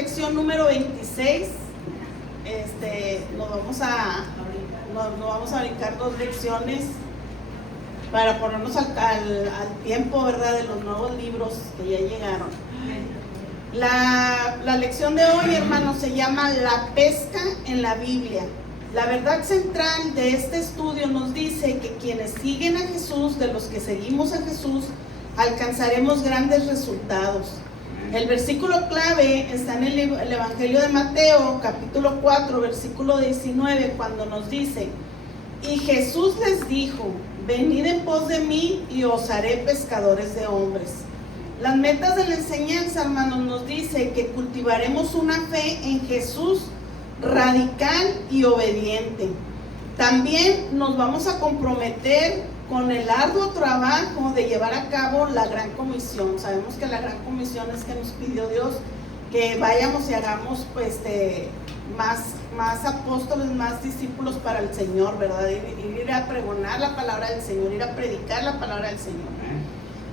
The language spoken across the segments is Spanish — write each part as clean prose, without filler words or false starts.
Lección número 26. Nos vamos a brincar 2 lecciones para ponernos al tiempo, ¿verdad?, de los nuevos libros que ya llegaron. La lección de hoy, hermanos, se llama La pesca en la Biblia. La verdad central de este estudio nos dice que quienes siguen a Jesús, de los que seguimos a Jesús, alcanzaremos grandes resultados. El versículo clave está en el Evangelio de Mateo, capítulo 4, versículo 19, cuando nos dice: y Jesús les dijo, venid en pos de mí y os haré pescadores de hombres. Las metas de la enseñanza, hermanos, nos dice que cultivaremos una fe en Jesús radical y obediente. También nos vamos a comprometer con el arduo trabajo de llevar a cabo la gran comisión. Sabemos que la gran comisión es que nos pidió Dios que vayamos y hagamos más apóstoles, más discípulos para el Señor, ¿verdad? Ir a pregonar la palabra del Señor, ir a predicar la palabra del Señor.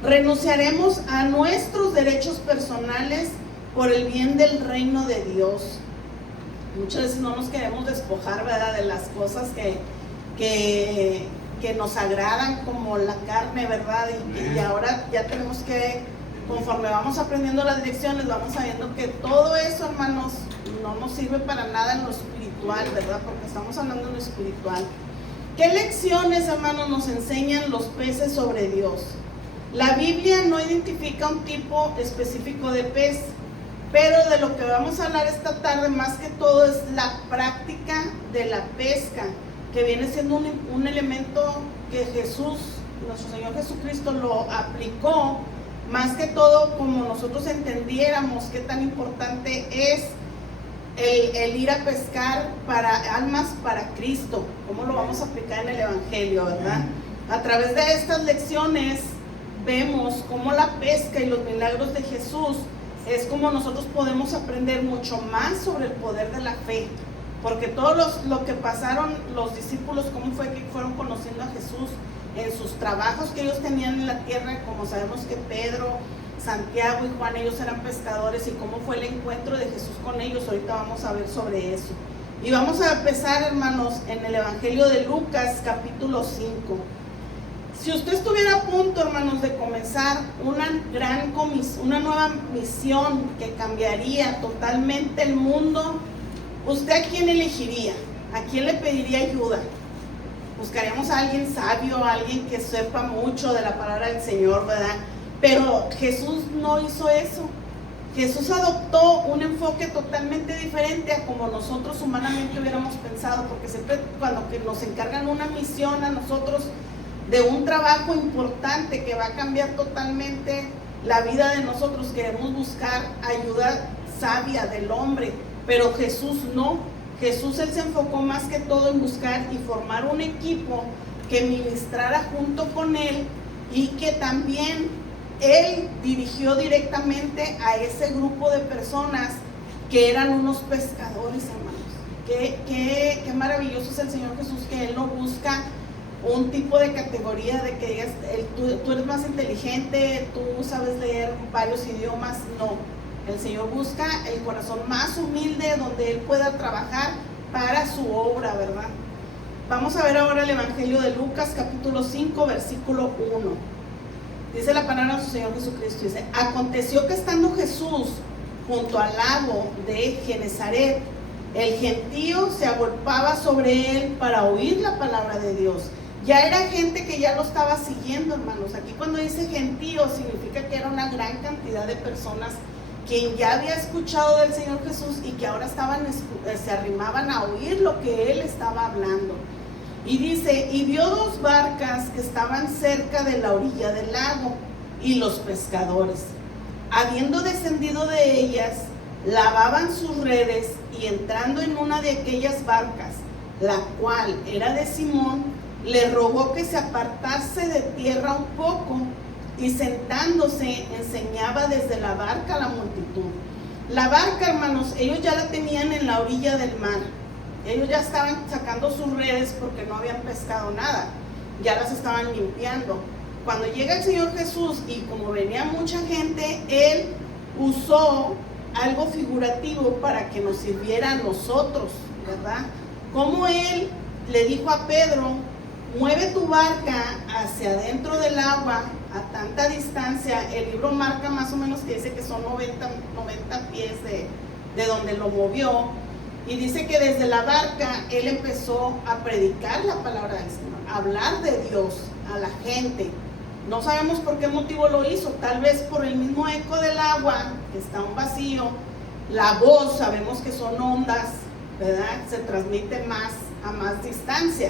Renunciaremos a nuestros derechos personales por el bien del reino de Dios. Muchas veces no nos queremos despojar, ¿verdad?, de las cosas que nos agradan, como la carne, ¿verdad? Y ahora ya tenemos que, conforme vamos aprendiendo las lecciones, vamos sabiendo que todo eso, hermanos, no nos sirve para nada en lo espiritual, ¿verdad? Porque estamos hablando en lo espiritual. ¿Qué lecciones, hermanos, nos enseñan los peces sobre Dios? La Biblia no identifica un tipo específico de pez, pero de lo que vamos a hablar esta tarde más que todo es la práctica de la pesca, que viene siendo un elemento que Jesús, nuestro Señor Jesucristo, lo aplicó, más que todo como nosotros entendiéramos qué tan importante es el ir a pescar para almas para Cristo, cómo lo vamos a aplicar en el Evangelio, ¿verdad? A través de estas lecciones vemos cómo la pesca y los milagros de Jesús es como nosotros podemos aprender mucho más sobre el poder de la fe, porque todo lo que pasaron los discípulos, cómo fue que fueron conociendo a Jesús en sus trabajos que ellos tenían en la tierra, como sabemos que Pedro, Santiago y Juan, ellos eran pescadores, y cómo fue el encuentro de Jesús con ellos. Ahorita vamos a ver sobre eso. Y vamos a empezar, hermanos, en el Evangelio de Lucas, capítulo 5. Si usted estuviera a punto, hermanos, de comenzar una nueva misión que cambiaría totalmente el mundo, ¿usted a quién elegiría? ¿A quién le pediría ayuda? Buscaríamos a alguien sabio, a alguien que sepa mucho de la palabra del Señor, ¿verdad? Pero Jesús no hizo eso. Jesús adoptó un enfoque totalmente diferente a como nosotros humanamente hubiéramos pensado, porque siempre cuando que nos encargan una misión a nosotros de un trabajo importante que va a cambiar totalmente la vida de nosotros, queremos buscar ayuda sabia del hombre, pero Jesús no. Jesús, él se enfocó más que todo en buscar y formar un equipo que ministrara junto con él, y que también él dirigió directamente a ese grupo de personas que eran unos pescadores, hermanos. Qué maravilloso es el Señor Jesús, que él no busca un tipo de categoría de que digas, tú eres más inteligente, tú sabes leer varios idiomas. No, el Señor busca el corazón más humilde, donde él pueda trabajar para su obra, ¿verdad? Vamos a ver ahora el Evangelio de Lucas, capítulo 5, versículo 1. Dice la palabra de nuestro Señor Jesucristo, dice: aconteció que estando Jesús junto al lago de Genezaret, el gentío se agolpaba sobre él para oír la palabra de Dios. Ya era gente que ya lo estaba siguiendo, hermanos. Aquí cuando dice gentío, significa que era una gran cantidad de personas quien ya había escuchado del Señor Jesús y que ahora se arrimaban a oír lo que él estaba hablando. Y dice: y vio 2 barcas que estaban cerca de la orilla del lago, y los pescadores, habiendo descendido de ellas, lavaban sus redes, y entrando en una de aquellas barcas, la cual era de Simón, le rogó que se apartase de tierra un poco, y sentándose enseñaba desde la barca a la multitud. La barca, hermanos, ellos ya la tenían en la orilla del mar. Ellos ya estaban sacando sus redes porque no habían pescado nada, ya las estaban limpiando. Cuando llega el Señor Jesús, y como venía mucha gente, él usó algo figurativo para que nos sirviera a nosotros, ¿verdad? Como él le dijo a Pedro, mueve tu barca hacia adentro del agua a tanta distancia. El libro marca más o menos que dice que son 90 pies de donde lo movió, y dice que desde la barca él empezó a predicar la palabra del Señor, a hablar de Dios a la gente. No sabemos por qué motivo lo hizo, tal vez por el mismo eco del agua, que está un vacío, la voz, sabemos que son ondas, ¿verdad? Se transmite más a más distancia.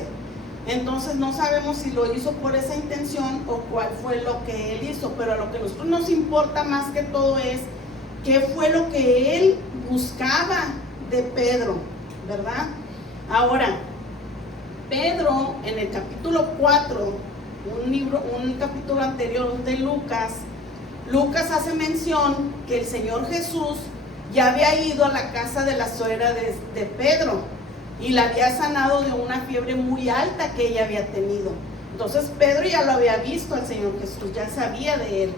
Entonces no sabemos si lo hizo por esa intención o cuál fue lo que él hizo, pero a lo que a nosotros nos importa más que todo es qué fue lo que él buscaba de Pedro, ¿verdad? Ahora, Pedro en el capítulo 4, un capítulo anterior de Lucas hace mención que el Señor Jesús ya había ido a la casa de la suegra de Pedro y la había sanado de una fiebre muy alta que ella había tenido. Entonces Pedro ya lo había visto al Señor Jesús, ya sabía de él.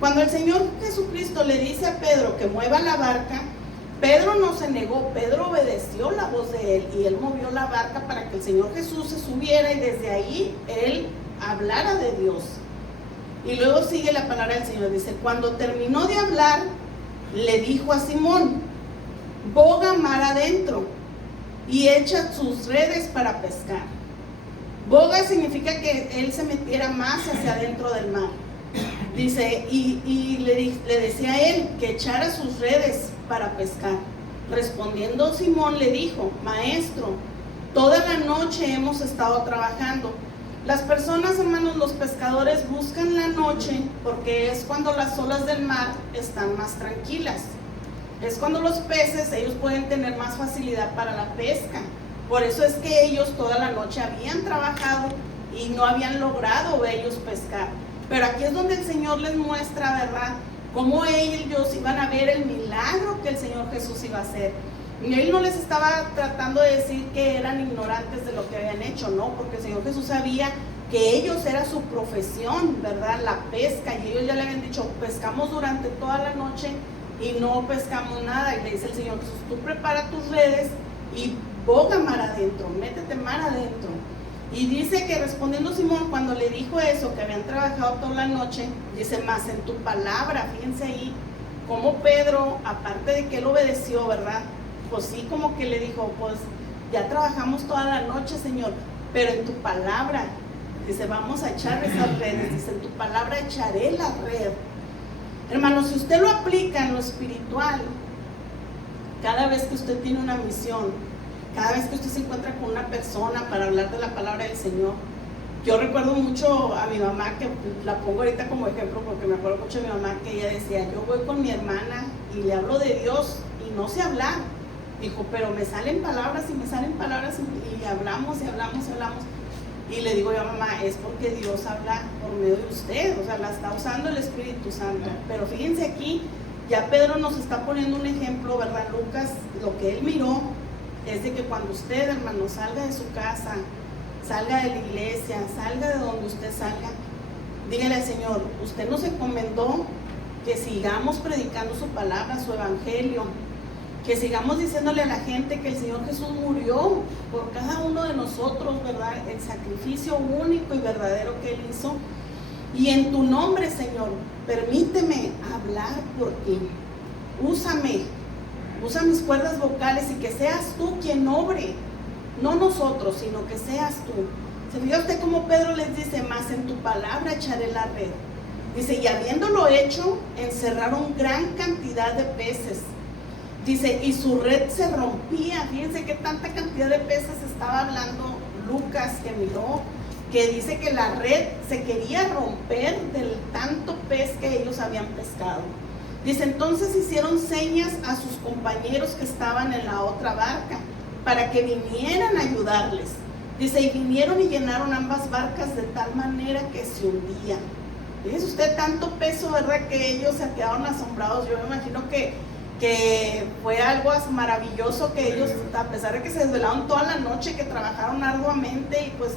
Cuando el Señor Jesucristo le dice a Pedro que mueva la barca, Pedro no se negó, Pedro obedeció la voz de él y él movió la barca para que el Señor Jesús se subiera y desde ahí él hablara de Dios. Y luego sigue la palabra del Señor, dice, cuando terminó de hablar, le dijo a Simón, boga mar adentro y echa sus redes para pescar. Boga significa que él se metiera más hacia adentro del mar. Dice, y le decía a él que echara sus redes para pescar. Respondiendo Simón le dijo, maestro, toda la noche hemos estado trabajando. Las personas, hermanos, los pescadores buscan la noche porque es cuando las olas del mar están más tranquilas. Es cuando los peces, ellos pueden tener más facilidad para la pesca. Por eso es que ellos toda la noche habían trabajado y no habían logrado ellos pescar. Pero aquí es donde el Señor les muestra, ¿verdad?, cómo ellos iban a ver el milagro que el Señor Jesús iba a hacer. Y Él no les estaba tratando de decir que eran ignorantes de lo que habían hecho, no, porque el Señor Jesús sabía que ellos era su profesión, ¿verdad?, la pesca, y ellos ya le habían dicho, pescamos durante toda la noche y no pescamos nada. Y le dice el Señor Jesús, tú prepara tus redes y boga mar adentro, métete mar adentro. Y dice que respondiendo Simón, cuando le dijo eso, que habían trabajado toda la noche, dice, más en tu palabra, fíjense ahí, como Pedro, aparte de que él obedeció, ¿verdad?, pues sí, como que le dijo, pues ya trabajamos toda la noche, Señor, pero en tu palabra, dice, vamos a echar esas redes, dice, en tu palabra echaré la red. Hermanos, si usted lo aplica en lo espiritual, cada vez que usted tiene una misión, cada vez que usted se encuentra con una persona para hablar de la palabra del Señor, yo recuerdo mucho a mi mamá, que la pongo ahorita como ejemplo porque me acuerdo mucho de mi mamá, que ella decía, yo voy con mi hermana y le hablo de Dios y no sé hablar. Dijo, pero me salen palabras y hablamos y hablamos y hablamos. Y le digo yo a mamá, es porque Dios habla por medio de usted, o sea, la está usando el Espíritu Santo. Pero fíjense aquí, ya Pedro nos está poniendo un ejemplo, ¿verdad? Lucas, lo que él miró es de que cuando usted, hermano, salga de su casa, salga de la iglesia, salga de donde usted salga, dígale al Señor, usted nos encomendó que sigamos predicando su palabra, su evangelio, que sigamos diciéndole a la gente que el Señor Jesús murió por cada uno de nosotros, ¿verdad? El sacrificio único y verdadero que Él hizo. Y en tu nombre, Señor, permíteme hablar por ti. Úsame, usa mis cuerdas vocales y que seas tú quien obre, no nosotros, sino que seas tú. ¿Se fija usted cómo Pedro les dice, más en tu palabra echaré la red? Dice, y habiéndolo hecho, encerraron gran cantidad de peces. Dice, y su red se rompía. Fíjense qué tanta cantidad de peces estaba hablando Lucas, que miró, que dice que la red se quería romper del tanto pez que ellos habían pescado. Dice, entonces hicieron señas a sus compañeros que estaban en la otra barca para que vinieran a ayudarles. Dice, y vinieron y llenaron ambas barcas de tal manera que se hundían. Fíjese usted tanto peso, ¿verdad?, que ellos se quedaron asombrados. Yo me imagino que fue algo maravilloso, que ellos, a pesar de que se desvelaron toda la noche, que trabajaron arduamente y pues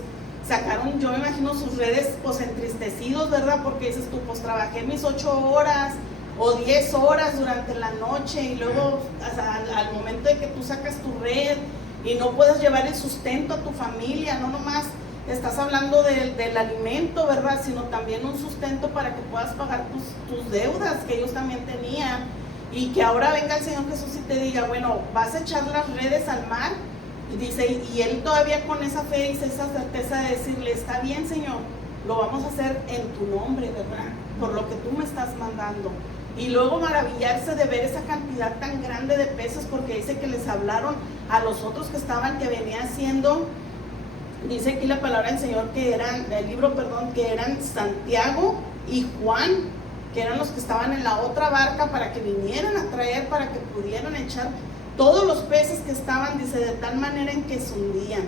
sacaron, yo me imagino, sus redes pues entristecidos, ¿verdad? Porque dices tú, pues trabajé mis 8 horas o 10 horas durante la noche, y luego al momento de que tú sacas tu red y no puedes llevar el sustento a tu familia, no nomás estás hablando del alimento, ¿verdad? Sino también un sustento para que puedas pagar tus deudas que ellos también tenían, y que ahora venga el Señor Jesús y te diga, bueno, vas a echar las redes al mar, y dice, y él todavía con esa fe y esa certeza de decirle, está bien, Señor, lo vamos a hacer en tu nombre, ¿verdad? Por lo que tú me estás mandando. Y luego maravillarse de ver esa cantidad tan grande de peces, porque dice que les hablaron a los otros que venía siendo, dice aquí la palabra del Señor, que eran Santiago y Juan, que eran los que estaban en la otra barca, para que vinieran a traer, para que pudieran echar todos los peces que estaban, dice, de tal manera en que se hundían.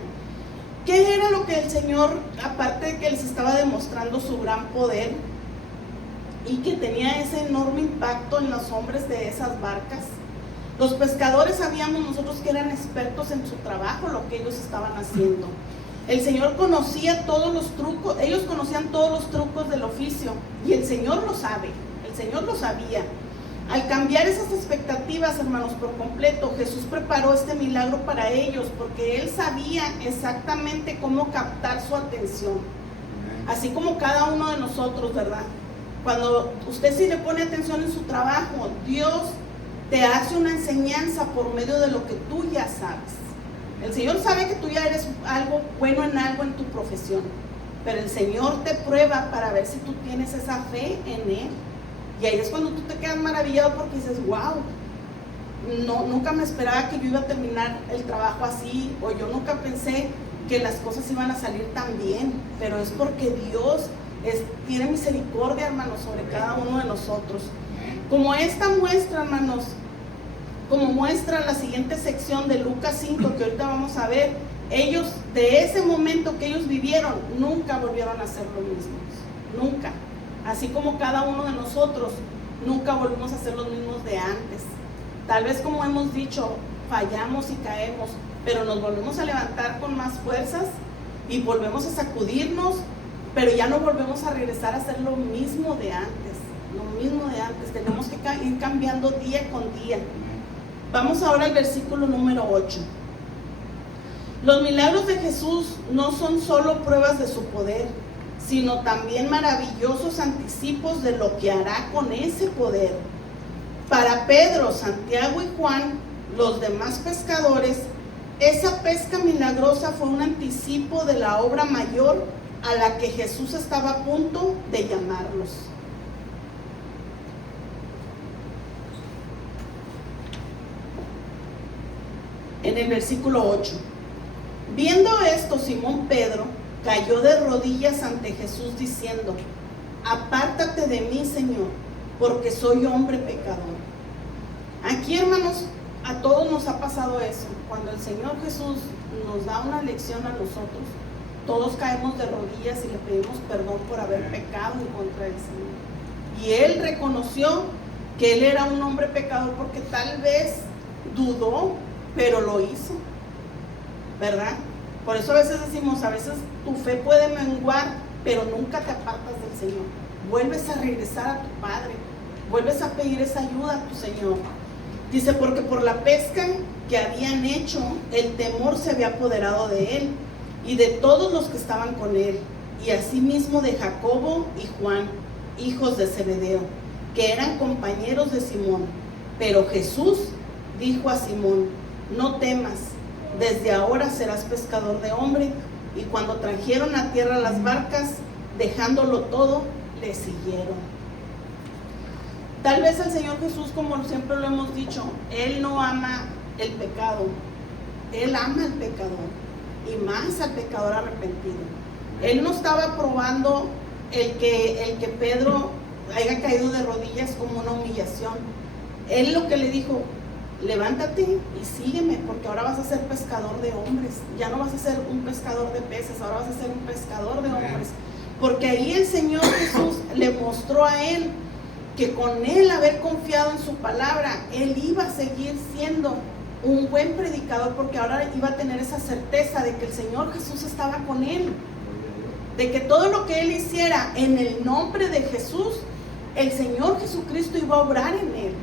¿Qué era lo que el Señor, aparte de que les estaba demostrando su gran poder y que tenía ese enorme impacto en los hombres de esas barcas? Los pescadores sabíamos nosotros que eran expertos en su trabajo, lo que ellos estaban haciendo. El Señor conocía todos los trucos, ellos conocían todos los trucos del oficio, y el Señor lo sabe, el Señor lo sabía. Al cambiar esas expectativas, hermanos, por completo, Jesús preparó este milagro para ellos, porque Él sabía exactamente cómo captar su atención. Así como cada uno de nosotros, ¿verdad? Cuando usted sí le pone atención en su trabajo, Dios te hace una enseñanza por medio de lo que tú ya sabes. El Señor sabe que tú ya eres algo bueno en algo en tu profesión, pero el Señor te prueba para ver si tú tienes esa fe en Él. Y ahí es cuando tú te quedas maravillado, porque dices, wow, nunca me esperaba que yo iba a terminar el trabajo así, o yo nunca pensé que las cosas iban a salir tan bien, pero es porque Dios tiene misericordia, hermanos, sobre cada uno de nosotros. Como esta muestra, hermanos, como muestra la siguiente sección de Lucas 5, que ahorita vamos a ver, ellos, de ese momento que ellos vivieron, nunca volvieron a ser los mismos, nunca. Así como cada uno de nosotros nunca volvimos a ser los mismos de antes. Tal vez, como hemos dicho, fallamos y caemos, pero nos volvemos a levantar con más fuerzas y volvemos a sacudirnos, pero ya no volvemos a regresar a ser lo mismo de antes. Lo mismo de antes. Tenemos que ir cambiando día con día. Vamos ahora al versículo número 8. Los milagros de Jesús no son solo pruebas de su poder, sino también maravillosos anticipos de lo que hará con ese poder. Para Pedro, Santiago y Juan, los demás pescadores, esa pesca milagrosa fue un anticipo de la obra mayor a la que Jesús estaba a punto de llamarlos. En el versículo 8, viendo esto, Simón Pedro cayó de rodillas ante Jesús diciendo, apártate de mí, Señor, porque soy hombre pecador. Aquí, hermanos, a todos nos ha pasado eso. Cuando el Señor Jesús nos da una lección a nosotros, todos caemos de rodillas y le pedimos perdón por haber pecado en contra del Señor. Y Él reconoció que Él era un hombre pecador, porque tal vez dudó, pero lo hizo, ¿verdad? Por eso a veces decimos, a veces tu fe puede menguar, pero nunca te apartas del Señor. Vuelves a regresar a tu Padre, vuelves a pedir esa ayuda a tu Señor. Dice, porque por la pesca que habían hecho, el temor se había apoderado de él y de todos los que estaban con él, y asimismo de Jacobo y Juan, hijos de Zebedeo, que eran compañeros de Simón. Pero Jesús dijo a Simón, no temas, desde ahora serás pescador de hombre. Y cuando trajeron a tierra las barcas, dejándolo todo, le siguieron. Tal vez el Señor Jesús, como siempre lo hemos dicho, Él no ama el pecado, Él ama al pecador, y más al pecador arrepentido. Él no estaba probando el que Pedro haya caído de rodillas como una humillación. Él lo que le dijo, levántate y sígueme, porque ahora vas a ser pescador de hombres. Ya no vas a ser un pescador de peces, ahora vas a ser un pescador de hombres. Porque ahí el Señor Jesús le mostró a él que con él haber confiado en su palabra, él iba a seguir siendo un buen predicador, porque ahora iba a tener esa certeza de que el Señor Jesús estaba con él, de que todo lo que él hiciera en el nombre de Jesús, el Señor Jesucristo iba a obrar en él.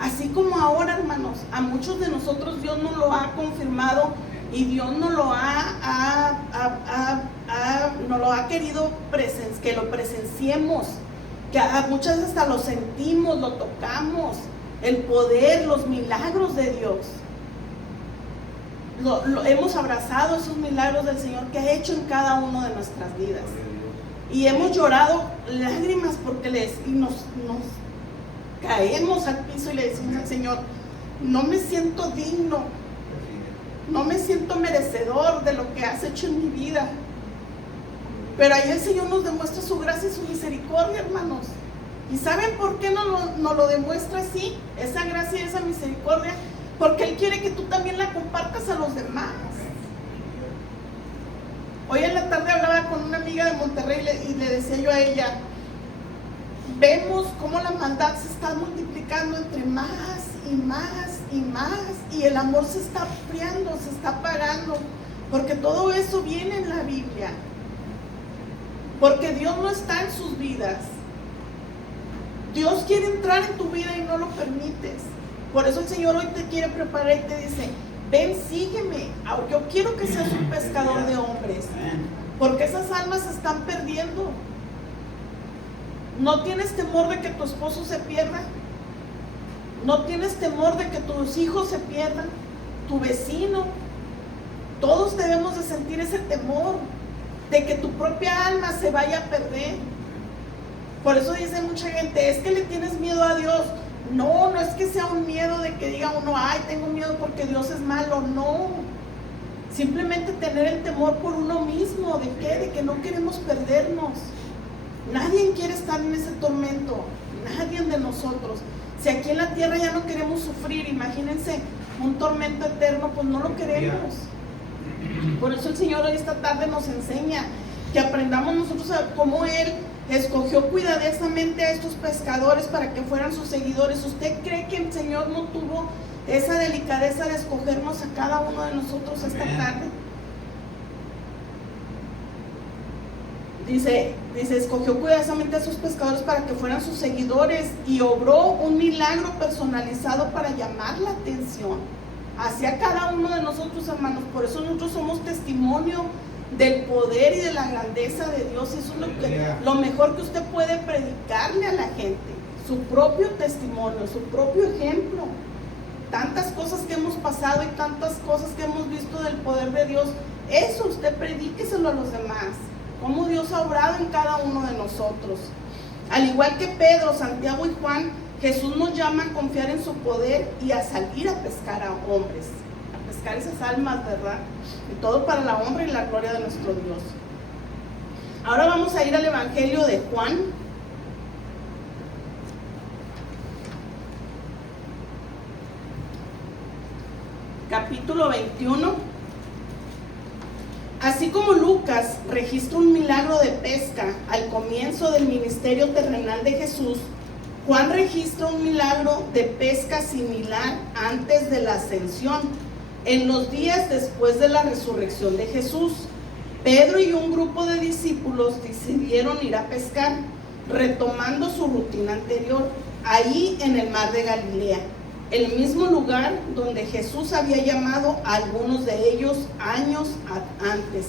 Así como ahora, hermanos, a muchos de nosotros Dios nos lo ha confirmado y Dios nos lo ha querido que lo presenciemos, que muchas veces hasta lo sentimos, lo tocamos, el poder, los milagros de Dios. Hemos abrazado esos milagros del Señor que ha hecho en cada una de nuestras vidas. Y hemos llorado lágrimas porque nos caemos al piso y le decimos al Señor: no me siento digno, no me siento merecedor de lo que has hecho en mi vida. Pero ahí el Señor nos demuestra su gracia y su misericordia, hermanos. ¿Y saben por qué nos lo demuestra así? Esa gracia y esa misericordia, porque Él quiere que tú también la compartas a los demás. Hoy en la tarde hablaba con una amiga de Monterrey y le decía yo a ella: vemos cómo la maldad se está multiplicando entre más y más y más, y el amor se está enfriando, se está apagando, porque todo eso viene en la Biblia, porque Dios no está en sus vidas. Dios quiere entrar en tu vida y no lo permites. Por eso el Señor hoy te quiere preparar y te dice: ven, sígueme, yo quiero que seas un pescador de hombres, porque esas almas se están perdiendo. ¿No tienes temor de que tu esposo se pierda? ¿No tienes temor de que tus hijos se pierdan? ¿Tu vecino? Todos debemos de sentir ese temor de que tu propia alma se vaya a perder. Por eso dice mucha gente: es que le tienes miedo a Dios. No, no es que sea un miedo de que diga uno: ay, tengo miedo porque Dios es malo. No, simplemente tener el temor por uno mismo. ¿De qué? De que no queremos perdernos. Nadie quiere estar en ese tormento, nadie de nosotros. Si aquí en la tierra ya no queremos sufrir, imagínense un tormento eterno, pues no lo queremos. Por eso el Señor hoy esta tarde nos enseña que aprendamos nosotros a cómo Él escogió cuidadosamente a estos pescadores para que fueran sus seguidores. ¿Usted cree que el Señor no tuvo esa delicadeza de escogernos a cada uno de nosotros esta tarde? Dice, escogió cuidadosamente a sus pescadores para que fueran sus seguidores y obró un milagro personalizado para llamar la atención hacia cada uno de nosotros, hermanos. Por eso nosotros somos testimonio del poder y de la grandeza de Dios. Eso es lo mejor que usted puede predicarle a la gente, su propio testimonio, su propio ejemplo. Tantas cosas que hemos pasado y tantas cosas que hemos visto del poder de Dios, eso usted predíqueselo a los demás, cómo Dios ha obrado en cada uno de nosotros. Al igual que Pedro, Santiago y Juan, Jesús nos llama a confiar en su poder y a salir a pescar a hombres, a pescar esas almas, ¿verdad? Y todo para la honra y la gloria de nuestro Dios. Ahora vamos a ir al Evangelio de Juan. Capítulo 21. Así como Lucas registra un milagro de pesca al comienzo del ministerio terrenal de Jesús, Juan registra un milagro de pesca similar antes de la ascensión, en los días después de la resurrección de Jesús. Pedro y un grupo de discípulos decidieron ir a pescar, retomando su rutina anterior, ahí en el mar de Galilea, el mismo lugar donde Jesús había llamado a algunos de ellos años antes.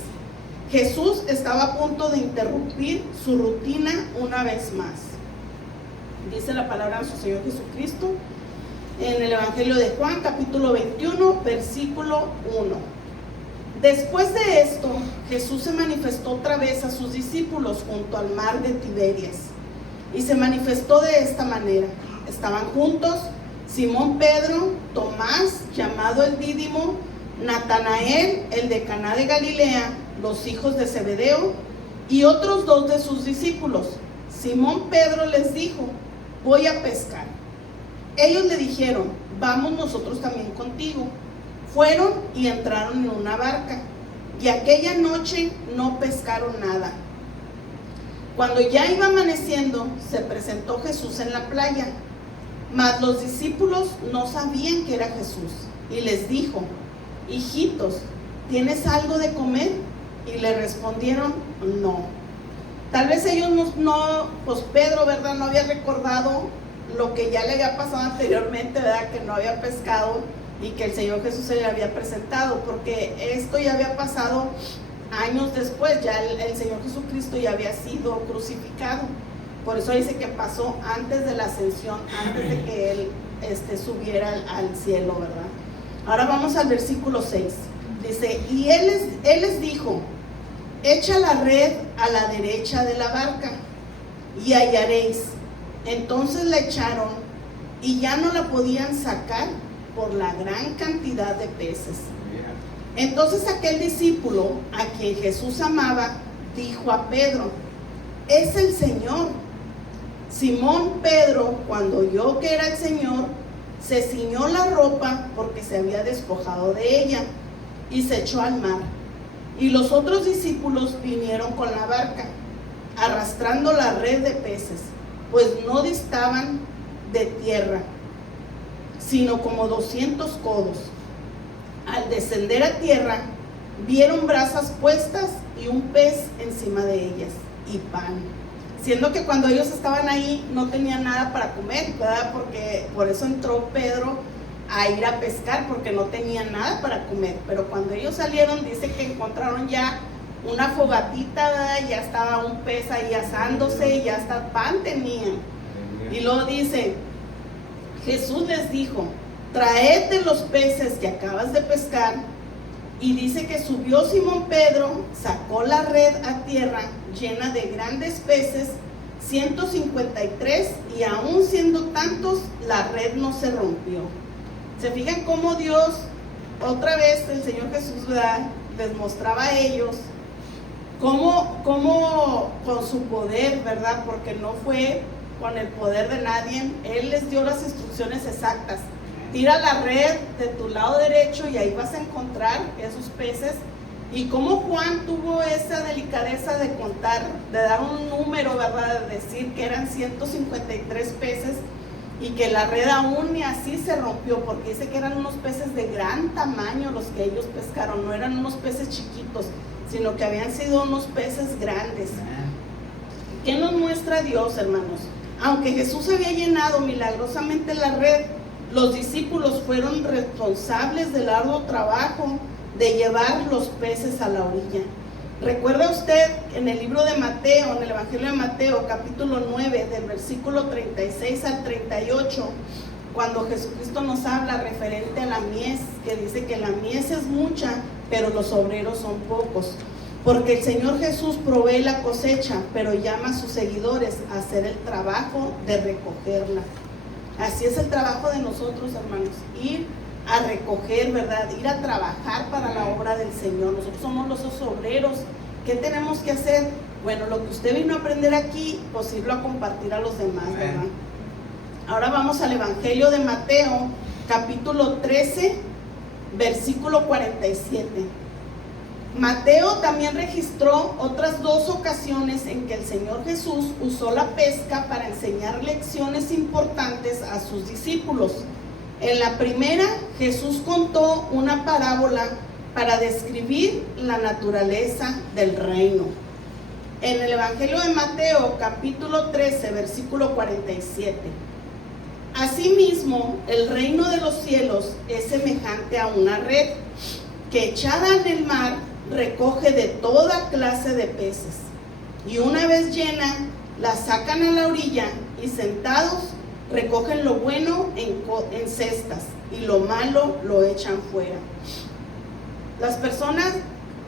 Jesús estaba a punto de interrumpir su rutina una vez más. Dice la palabra de nuestro Señor Jesucristo en el Evangelio de Juan, capítulo 21, versículo 1. Después de esto, Jesús se manifestó otra vez a sus discípulos junto al mar de Tiberias, y se manifestó de esta manera. Estaban juntos Simón Pedro, Tomás, llamado el Dídimo, Natanael, el de Caná de Galilea, los hijos de Zebedeo, y otros dos de sus discípulos. Simón Pedro les dijo: voy a pescar. Ellos le dijeron: vamos nosotros también contigo. Fueron y entraron en una barca, y aquella noche no pescaron nada. Cuando ya iba amaneciendo, se presentó Jesús en la playa, mas los discípulos no sabían que era Jesús, y les dijo: hijitos, ¿tienes algo de comer? Y le respondieron: no. Tal vez ellos pues Pedro, ¿verdad? No había recordado lo que ya le había pasado anteriormente, ¿verdad? Que no había pescado y que el Señor Jesús se le había presentado, porque esto ya había pasado años después, ya el Señor Jesucristo ya había sido crucificado. Por eso dice que pasó antes de la ascensión, antes de que Él subiera al cielo, ¿verdad? Ahora vamos al versículo 6. Dice, y él les dijo, echa la red a la derecha de la barca y hallaréis. Entonces la echaron y ya no la podían sacar por la gran cantidad de peces. Entonces aquel discípulo a quien Jesús amaba dijo a Pedro, es el Señor. Simón Pedro, cuando oyó que era el Señor, se ciñó la ropa porque se había despojado de ella y se echó al mar. Y los otros discípulos vinieron con la barca, arrastrando la red de peces, pues no distaban de tierra, sino como 200 codos. Al descender a tierra, vieron brasas puestas y un pez encima de ellas, y pan. Siendo que cuando ellos estaban ahí no tenían nada para comer, ¿verdad? Porque por eso entró Pedro a ir a pescar, porque no tenían nada para comer. Pero cuando ellos salieron, dice que encontraron ya una fogatita, ¿verdad? Ya estaba un pez ahí asándose, ya hasta pan tenían. Y luego dice, Jesús les dijo, traed de los peces que acabas de pescar. Y dice que subió Simón Pedro, sacó la red a tierra llena de grandes peces, 153, y aún siendo tantos, la red no se rompió. ¿Se fijan cómo Dios, otra vez el Señor Jesús, ¿verdad?, les mostraba a ellos cómo con su poder, ¿verdad? Porque no fue con el poder de nadie, Él les dio las instrucciones exactas. Tira la red de tu lado derecho y ahí vas a encontrar esos peces. Y como Juan tuvo esa delicadeza de contar, de dar un número, ¿verdad? De decir que eran 153 peces y que la red aún ni así se rompió, porque dice que eran unos peces de gran tamaño los que ellos pescaron, no eran unos peces chiquitos, sino que habían sido unos peces grandes. ¿Qué nos muestra Dios, hermanos? Aunque Jesús había llenado milagrosamente la red, los discípulos fueron responsables del arduo trabajo de llevar los peces a la orilla. ¿Recuerda usted en el libro de Mateo, en el Evangelio de Mateo, capítulo 9, del versículo 36 al 38, cuando Jesucristo nos habla referente a la mies, que dice que la mies es mucha, pero los obreros son pocos? Porque el Señor Jesús provee la cosecha, pero llama a sus seguidores a hacer el trabajo de recogerla. Así es el trabajo de nosotros, hermanos, ir a recoger, ¿verdad? Ir a trabajar para la obra del Señor. Nosotros somos los obreros. ¿Qué tenemos que hacer? Bueno, lo que usted vino a aprender aquí, pues irlo a compartir a los demás, ¿verdad? Ahora vamos al Evangelio de Mateo, capítulo 13, versículo 47. Mateo también registró otras 2 ocasiones en que el Señor Jesús usó la pesca para enseñar lecciones importantes a sus discípulos. En la primera, Jesús contó una parábola para describir la naturaleza del reino. En el Evangelio de Mateo, capítulo 13, versículo 47. Asimismo, el reino de los cielos es semejante a una red que echada en el mar recoge de toda clase de peces, y una vez llena la sacan a la orilla, y sentados recogen lo bueno en cestas y lo malo lo echan fuera. Las personas,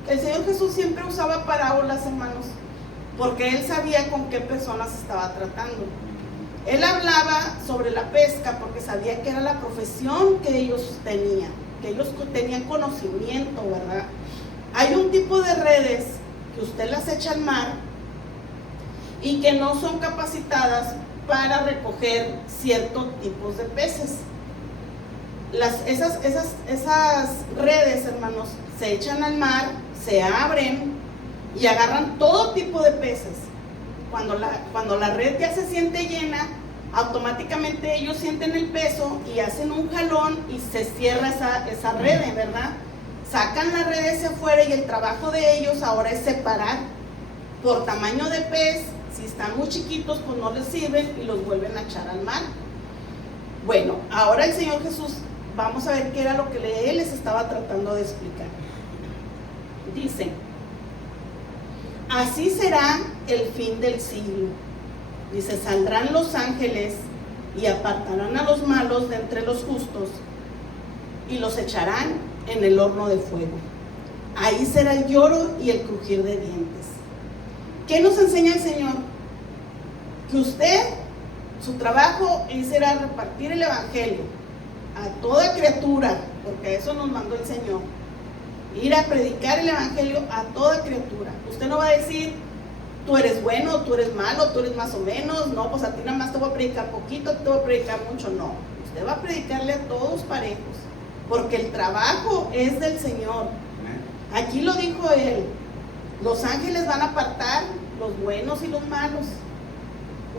el Señor Jesús siempre usaba parábolas, hermanos, porque Él sabía con qué personas estaba tratando. Él hablaba sobre la pesca porque sabía que era la profesión que ellos tenían, que ellos tenían conocimiento, ¿verdad? Hay un tipo de redes que usted las echa al mar y que no son capacitadas para recoger ciertos tipos de peces. Esas redes, hermanos, se echan al mar, se abren y agarran todo tipo de peces. Cuando la red ya se siente llena, automáticamente ellos sienten el peso y hacen un jalón y se cierra esa red, ¿verdad? Sacan la red hacia afuera y el trabajo de ellos ahora es separar por tamaño de pez, si están muy chiquitos, pues no les sirven y los vuelven a echar al mar. Bueno, ahora el Señor Jesús, vamos a ver qué era lo que Él les estaba tratando de explicar. Dice, así será el fin del siglo. Dice, saldrán los ángeles y apartarán a los malos de entre los justos y los echarán en el horno de fuego. Ahí será el lloro y el crujir de dientes. ¿Qué nos enseña el Señor? Que usted, su trabajo es ir a repartir el evangelio a toda criatura, porque a eso nos mandó el Señor. Ir a predicar el evangelio a toda criatura. Usted no va a decir, tú eres bueno, tú eres malo, tú eres más o menos. No, pues a ti nada más te voy a predicar poquito, te voy a predicar mucho. No, usted va a predicarle a todos parejos, porque el trabajo es del Señor. Aquí lo dijo Él, los ángeles van a apartar los buenos y los malos,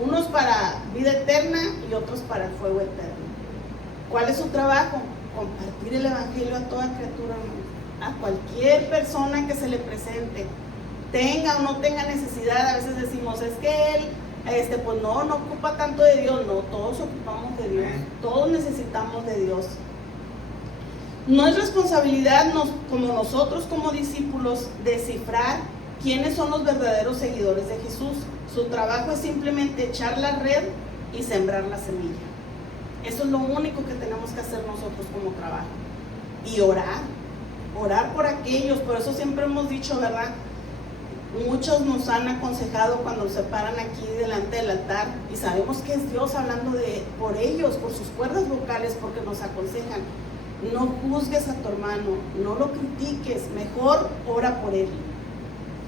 unos para vida eterna y otros para el fuego eterno. ¿Cuál es su trabajo? Compartir el evangelio a toda criatura, a cualquier persona que se le presente, tenga o no tenga necesidad. A veces decimos, es que él, pues no ocupa tanto de Dios. No, todos ocupamos de Dios, todos necesitamos de Dios. No es responsabilidad como nosotros como discípulos descifrar quiénes son los verdaderos seguidores de Jesús. Su trabajo es simplemente echar la red y sembrar la semilla. Eso es lo único que tenemos que hacer nosotros como trabajo. Y orar por aquellos. Por eso siempre hemos dicho, ¿verdad? Muchos nos han aconsejado cuando se paran aquí delante del altar y sabemos que es Dios hablando por ellos, por sus cuerdas vocales, porque nos aconsejan. No juzgues a tu hermano, no lo critiques, mejor ora por él.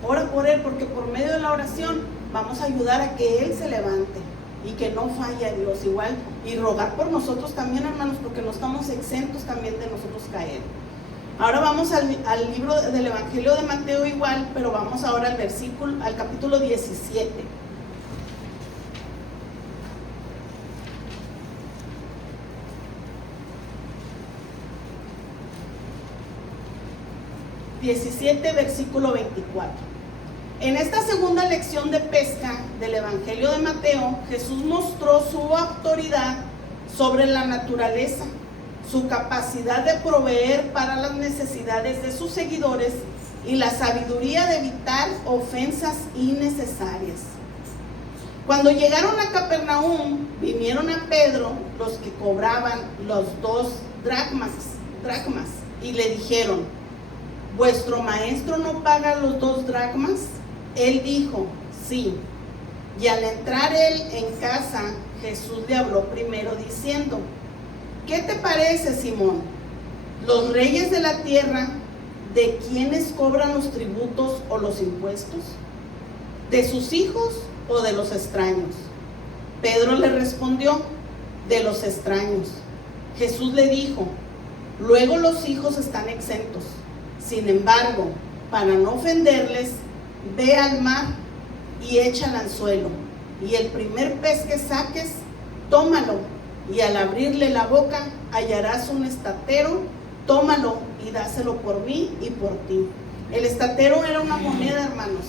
Ora por él, porque por medio de la oración vamos a ayudar a que él se levante y que no falle a Dios igual. Y rogar por nosotros también, hermanos, porque no estamos exentos también de nosotros caer. Ahora vamos al libro del Evangelio de Mateo igual, pero vamos ahora al capítulo 17. Versículo 24. En esta segunda lección de pesca del Evangelio de Mateo, Jesús mostró su autoridad sobre la naturaleza, su capacidad de proveer para las necesidades de sus seguidores y la sabiduría de evitar ofensas innecesarias. Cuando llegaron a Capernaum, vinieron a Pedro los que cobraban los 2 dracmas y le dijeron, ¿vuestro maestro no paga los 2 dracmas? Él dijo, sí. Y al entrar él en casa, Jesús le habló primero diciendo, ¿qué te parece, Simón? ¿Los reyes de la tierra, de quiénes cobran los tributos o los impuestos? ¿De sus hijos o de los extraños? Pedro le respondió, de los extraños. Jesús le dijo, luego los hijos están exentos. Sin embargo, para no ofenderles, ve al mar y echa el anzuelo, y el primer pez que saques, tómalo, y al abrirle la boca hallarás un estatero, tómalo y dáselo por mí y por ti. El estatero era una moneda, hermanos,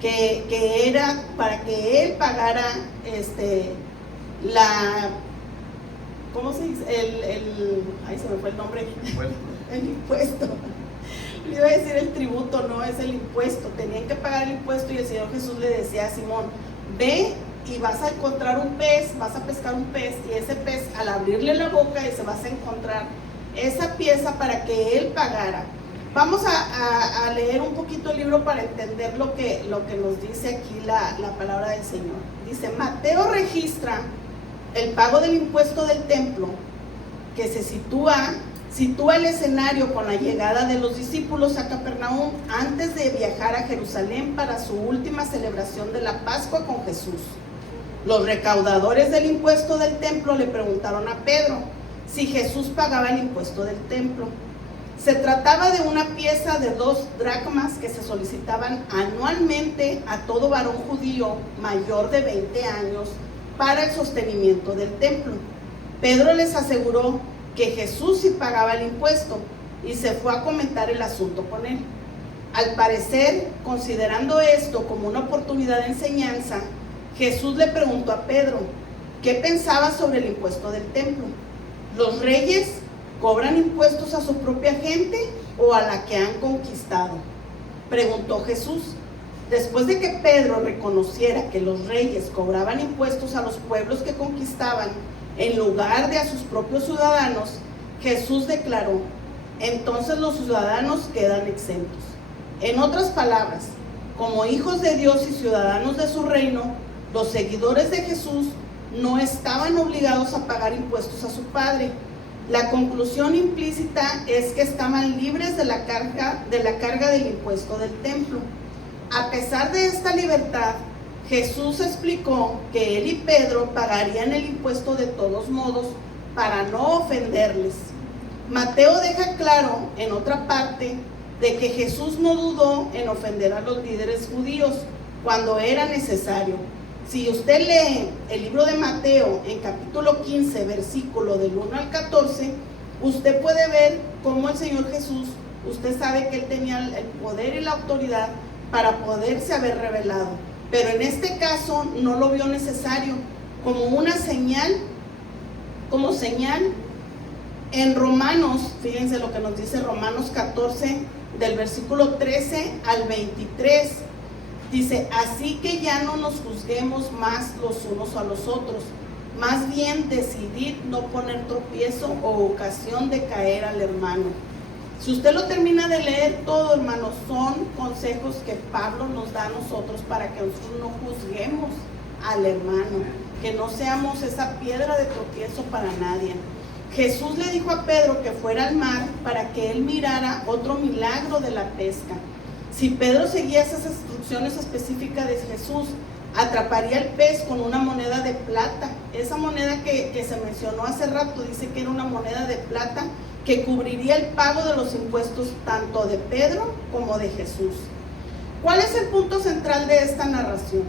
que era para que él pagara ¿cómo se dice? Ahí se me fue el nombre. El impuesto. Le iba a decir el tributo, no, es el impuesto. Tenían que pagar el impuesto y el Señor Jesús le decía a Simón, ve y vas a encontrar un pez, vas a pescar un pez, y ese pez al abrirle la boca se vas a encontrar esa pieza para que él pagara. Vamos a leer un poquito el libro para entender lo que nos dice aquí la palabra del Señor. Dice, Mateo registra el pago del impuesto del templo, que se sitúa el escenario con la llegada de los discípulos a Capernaum antes de viajar a Jerusalén para su última celebración de la Pascua con Jesús. Los recaudadores del impuesto del templo le preguntaron a Pedro si Jesús pagaba el impuesto del templo. Se trataba de una pieza de 2 dracmas que se solicitaban anualmente a todo varón judío mayor de 20 años para el sostenimiento del templo. Pedro les aseguró que Jesús sí pagaba el impuesto y se fue a comentar el asunto con él. Al parecer, considerando esto como una oportunidad de enseñanza, Jesús le preguntó a Pedro, ¿qué pensaba sobre el impuesto del templo? ¿Los reyes cobran impuestos a su propia gente o a la que han conquistado? Preguntó Jesús. Después de que Pedro reconociera que los reyes cobraban impuestos a los pueblos que conquistaban en lugar de a sus propios ciudadanos, Jesús declaró, entonces los ciudadanos quedan exentos. En otras palabras, como hijos de Dios y ciudadanos de su reino, los seguidores de Jesús no estaban obligados a pagar impuestos a su Padre. La conclusión implícita es que estaban libres de la carga del impuesto del templo. A pesar de esta libertad, Jesús explicó que él y Pedro pagarían el impuesto de todos modos para no ofenderles. Mateo deja claro, en otra parte, de que Jesús no dudó en ofender a los líderes judíos cuando era necesario. Si usted lee el libro de Mateo en capítulo 15, versículo del 1 al 14, usted puede ver cómo el Señor Jesús, usted sabe que él tenía el poder y la autoridad para poderse haber revelado, pero en este caso no lo vio necesario, como una señal, en Romanos, fíjense lo que nos dice Romanos 14, del versículo 13 al 23, dice, así que ya no nos juzguemos más los unos a los otros, más bien decidid no poner tropiezo o ocasión de caer al hermano. Si usted lo termina de leer todo, hermanos, son consejos que Pablo nos da a nosotros para que nosotros no juzguemos al hermano, que no seamos esa piedra de tropiezo para nadie. Jesús le dijo a Pedro que fuera al mar para que él mirara otro milagro de la pesca. Si Pedro seguía esas instrucciones específicas de Jesús, atraparía el pez con una moneda de plata. Esa moneda que se mencionó hace rato, dice que era una moneda de plata que cubriría el pago de los impuestos tanto de Pedro como de Jesús. ¿Cuál es el punto central de esta narración?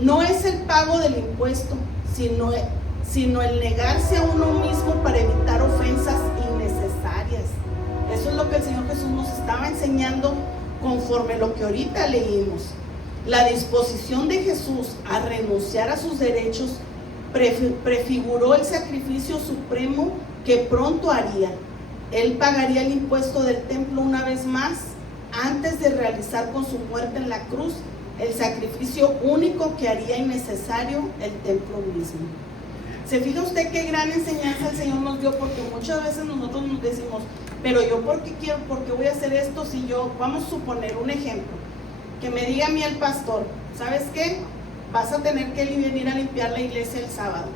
No es el pago del impuesto, sino el negarse a uno mismo para evitar ofensas innecesarias. Eso es lo que el Señor Jesús nos estaba enseñando conforme lo que ahorita leímos. La disposición de Jesús a renunciar a sus derechos prefiguró el sacrificio supremo que pronto haría. Él pagaría el impuesto del templo una vez más antes de realizar con su muerte en la cruz el sacrificio único que haría innecesario el templo mismo. ¿Se fija usted qué gran enseñanza el Señor nos dio? Porque muchas veces nosotros nos decimos, pero yo ¿por qué voy a hacer esto si yo, vamos a suponer un ejemplo, que me diga a mí el pastor, ¿sabes qué? Vas a tener que venir a limpiar la iglesia el sábado.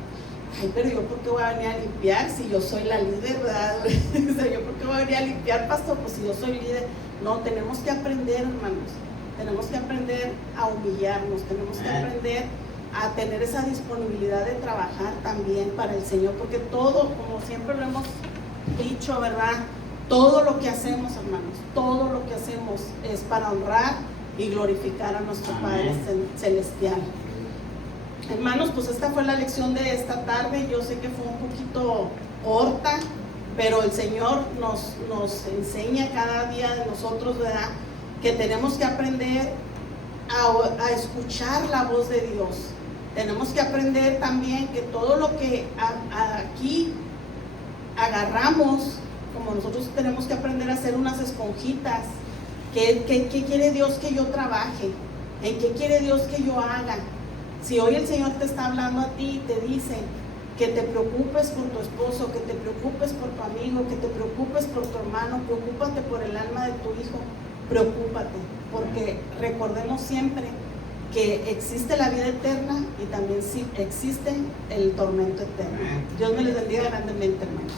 Ay, pero yo ¿por qué voy a venir a limpiar si yo soy la líder, verdad? O sea, yo ¿por qué voy a venir a limpiar, pastor? Pues si yo soy líder. No, tenemos que aprender, hermanos. Tenemos que aprender a humillarnos, tenemos que aprender a tener esa disponibilidad de trabajar también para el Señor, porque todo, como siempre lo hemos dicho, ¿verdad? Todo lo que hacemos, hermanos, todo lo que hacemos es para honrar y glorificar a nuestro Padre Celestial. Hermanos, pues esta fue la lección de esta tarde. Yo sé que fue un poquito corta, pero el Señor nos enseña cada día de nosotros, ¿verdad?, que tenemos que aprender a escuchar la voz de Dios. Tenemos que aprender también que todo lo que aquí agarramos, como nosotros tenemos que aprender a hacer unas esponjitas. ¿Qué quiere Dios que yo trabaje? ¿En qué quiere Dios que yo haga? Si hoy el Señor te está hablando a ti y te dice que te preocupes por tu esposo, que te preocupes por tu amigo, que te preocupes por tu hermano, preocúpate por el alma de tu hijo, preocúpate, porque recordemos siempre que existe la vida eterna y también sí existe el tormento eterno. Dios me les bendiga grandemente, hermanos.